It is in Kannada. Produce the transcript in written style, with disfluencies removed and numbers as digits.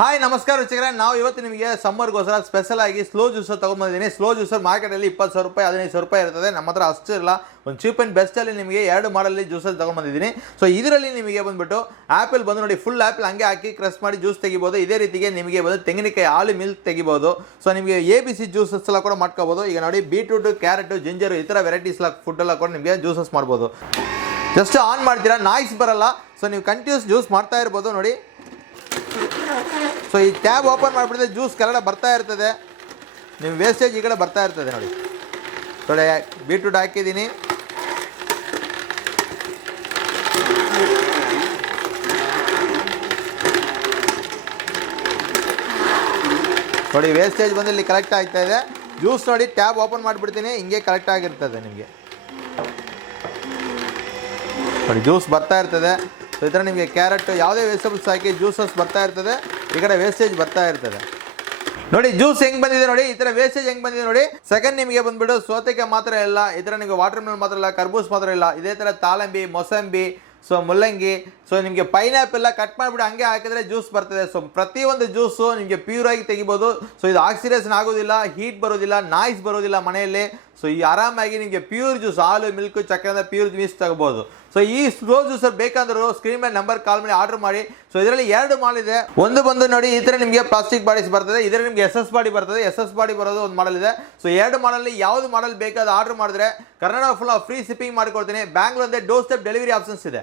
ಹಾಯ್ ನಮಸ್ಕಾರ ವೀಕ್ಷಕರೇ, ನಾವು ಇವತ್ತು ನಿಮಗೆ ಸಮ್ಮರ್ಗೋಸ್ಕರ ಸ್ಪೆಷಲ್ ಆಗಿ ಸ್ಲೋ ಜ್ಯೂಸರ್ ತೊಗೊಂಡ್ಬಂದಿದ್ದೀನಿ. ಸ್ಲೋ ಜ್ಯೂಸರ್ ಮಾರ್ಕೆಟಲ್ಲಿ 20,000 ರೂಪಾಯಿ 15,000 ರೂಪಾಯಿ ಇರ್ತದೆ. ನಮ್ಮ ಹತ್ರ ಅಷ್ಟು ಇಲ್ಲ, ಒಂದು ಚೀಪ್ ಆ್ಯಂಡ್ ಬೆಸ್ಟಲ್ಲಿ ನಿಮಗೆ 2 ಮಾಡಲ್ಲಿ ಜ್ಯೂಸಲ್ಲಿ ತೊಗೊಂಡ್ಬಂದಿದ್ದೀನಿ. ಸೊ ಇದರಲ್ಲಿ ನಿಮಗೆ ಬಂದುಬಿಟ್ಟು ಆ್ಯಪಲ್ ಬಂದು ನೋಡಿ, ಫುಲ್ ಆ್ಯಪಲ್ ಹಂಗೆ ಹಾಕಿ ಕ್ರಶ್ ಮಾಡಿ ಜ್ಯೂಸ್ ತೆಗಿಬೋದು. ಇದೇ ರೀತಿಗೆ ನಿಮಗೆ ಬಂದು ತೆಂಗಿನಕಾಯಿ ಹಾಲು ಮಿಲ್ಕ್ ತೆಗಿಬೋದು. ಸೊ ನಿಮಗೆ ABC ಜ್ಯೂಸಸ್ ಎಲ್ಲ ಕೂಡ ಮಾಡ್ಕೋಬೋದು. ಈಗ ನೋಡಿ, ಬೀಟ್ರೂಟ್, ಕ್ಯಾರೆಟು, ಜಿಂಜರು ಈ ಥರ ವೆರೈಟೀಸ್ ಎಲ್ಲ ಫುಡ್ ಎಲ್ಲ ಕೂಡ ನಿಮಗೆ ಜ್ಯೂಸಸ್ ಮಾಡ್ಬೋದು. ಜಸ್ಟ್ ಆನ್ ಮಾಡ್ತೀರಾ, ನಾಯ್ಸ್ ಬರಲ್ಲ. ಸೊ ನೀವು ಕಂಟಿನ್ಯೂಸ್ ಜ್ಯೂಸ್ ಮಾಡ್ತಾ ಇರ್ಬೋದು ನೋಡಿ. ಸೊ ಈ ಟ್ಯಾಬ್ ಓಪನ್ ಮಾಡಿಬಿಟ್ಟಿದೆ, ಜ್ಯೂಸ್ ಕೆಳಗಡೆ ಬರ್ತಾ ಇರ್ತದೆ, ನಿಮ್ಮ ವೇಸ್ಟೇಜ್ ಈ ಕಡೆ ಬರ್ತಾ ಇರ್ತದೆ ನೋಡಿ. ಥೋಡೆ ಬೀಟ್ರೂಟ್ ಹಾಕಿದ್ದೀನಿ, ನೋಡಿ ವೇಸ್ಟೇಜ್ ಬಂದು ಇಲ್ಲಿ ಕಲೆಕ್ಟ್ ಆಗ್ತಾ ಇದೆ. ಜ್ಯೂಸ್ ನೋಡಿ, ಟ್ಯಾಬ್ ಓಪನ್ ಮಾಡಿಬಿಡ್ತೀನಿ, ಹಿಂಗೆ ಕಲೆಕ್ಟ್ ಆಗಿರ್ತದೆ ನಿಮಗೆ ನೋಡಿ, ಜ್ಯೂಸ್ ಬರ್ತಾ ಇರ್ತದೆ. ಸೊ ಈ ಥರ ನಿಮಗೆ ಕ್ಯಾರೆಟ್ ಯಾವುದೇ ವೆಜಿಟೇಬಲ್ಸ್ ಹಾಕಿ ಜ್ಯೂಸಸ್ ಬರ್ತಾ ಇರ್ತದೆ, ಈ ಕಡೆ ವೇಸ್ಟೇಜ್ ಬರ್ತಾ ಇರ್ತದೆ ನೋಡಿ. ಜ್ಯೂಸ್ ಹೆಂಗೆ ಬಂದಿದೆ ನೋಡಿ, ಈ ಥರ ವೇಸ್ಟೇಜ್ ಹೆಂಗೆ ಬಂದಿದೆ ನೋಡಿ. ಸೆಕೆಂಡ್ ನಿಮಗೆ ಬಂದುಬಿಟ್ಟು ಸೌತೆಕಾಯಿ ಮಾತ್ರ ಇಲ್ಲ, ಈ ಥರ ನಿಮಗೆ ವಾಟರ್ ಮೆಲನ್ ಮಾತ್ರ ಇಲ್ಲ, ಕರ್ಬೂಸ್ ಮಾತ್ರ ಇಲ್ಲ, ಇದೇ ಥರ ತಾಳಂಬಿ, ಮೊಸಂಬಿ, ಸೊ ಮುಲ್ಲಂಗಿ, ಸೊ ನಿಮಗೆ ಪೈನಾಪಲ್ ಕಟ್ ಮಾಡಿಬಿಟ್ಟು ಹಂಗೆ ಹಾಕಿದ್ರೆ ಜ್ಯೂಸ್ ಬರ್ತದೆ. ಸೊ ಪ್ರತಿಯೊಂದು ಜ್ಯೂಸು ನಿಮಗೆ ಪ್ಯೂರಾಗಿ ತೆಗಿಬೋದು. ಸೊ ಇದು ಆಕ್ಸಿಡೇಷನ್ ಆಗೋದಿಲ್ಲ, ಹೀಟ್ ಬರೋದಿಲ್ಲ, ನಾಯ್ಸ್ ಬರೋದಿಲ್ಲ ಮನೆಯಲ್ಲಿ. ಸೊ ಈ ಆರಾಮಾಗಿ ನಿಮಗೆ ಪ್ಯೂರ್ ಜ್ಯೂಸ್, ಹಾಲು ಮಿಲ್ಕು ಚಕ್ಕೆಯಿಂದ ಪ್ಯೂರ್ ಜ್ಯೂಸ್ ತಗೋಬೋದು. ಸೊ ಈ ಸ್ಲೋ ಜ್ಯೂಸರ್ ಬೇಕಂದ್ರೂ ಸ್ಕ್ರೀನ್ ಮೇಲೆ ನಂಬರ್ ಕಾಲ್ ಮಾಡಿ ಆರ್ಡರ್ ಮಾಡಿ. ಸೊ ಇದರಲ್ಲಿ 2 ಮಾಲ್ ಇದೆ. ಒಂದು ಬಂದು ನೋಡಿ, ಈ ಥರ ನಿಮಗೆ ಪ್ಲಾಸ್ಟಿಕ್ ಬಾಡೀಸ್ ಬರ್ತದೆ, ಇದರಲ್ಲಿ ನಿಮಗೆ SS ಬಾಡಿ ಬರ್ತದೆ. SS ಬಾಡಿ ಬರೋದು ಒಂದು ಮಾಡಲ್ ಇದೆ. ಸೊ 2 ಮಾಡಲ್ಲಿ ಯಾವುದು ಮಾಡಲ್ ಬೇಕಾದ ಆರ್ಡರ್ ಮಾಡಿದ್ರೆ ಕರ್ನಾಟಕ ಫುಲ್ ಫ್ರೀ ಶಿಪ್ಪಿಂಗ್ ಮಾಡಿಕೊಡ್ತೀನಿ. Bangalore door step delivery options ಇದೆ.